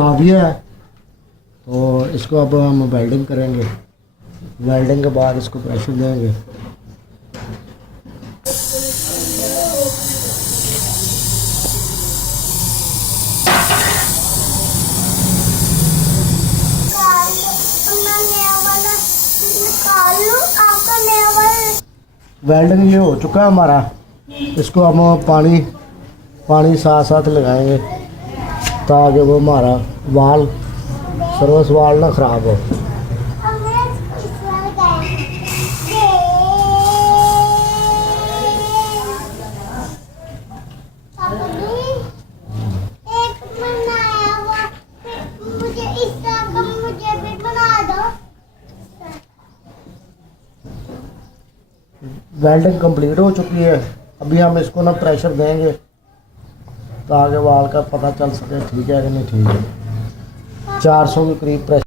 आ गया है। तो इसको अब हम वेल्डिंग करेंगे। वेल्डिंग के बाद इसको प्रेशर देंगे। वेल्डिंग ये हो चुका है हमारा। इसको हम पानी साथ साथ लगाएंगे ताकि वो हमारा वाल सर्विस वाल ना ख़राब हो। वेल्डिंग कंप्लीट हो चुकी है। अभी हम इसको ना प्रेशर देंगे ताकि वाल का पता चल सके ठीक है कि नहीं ठीक है। 400 के करीब प्रेशर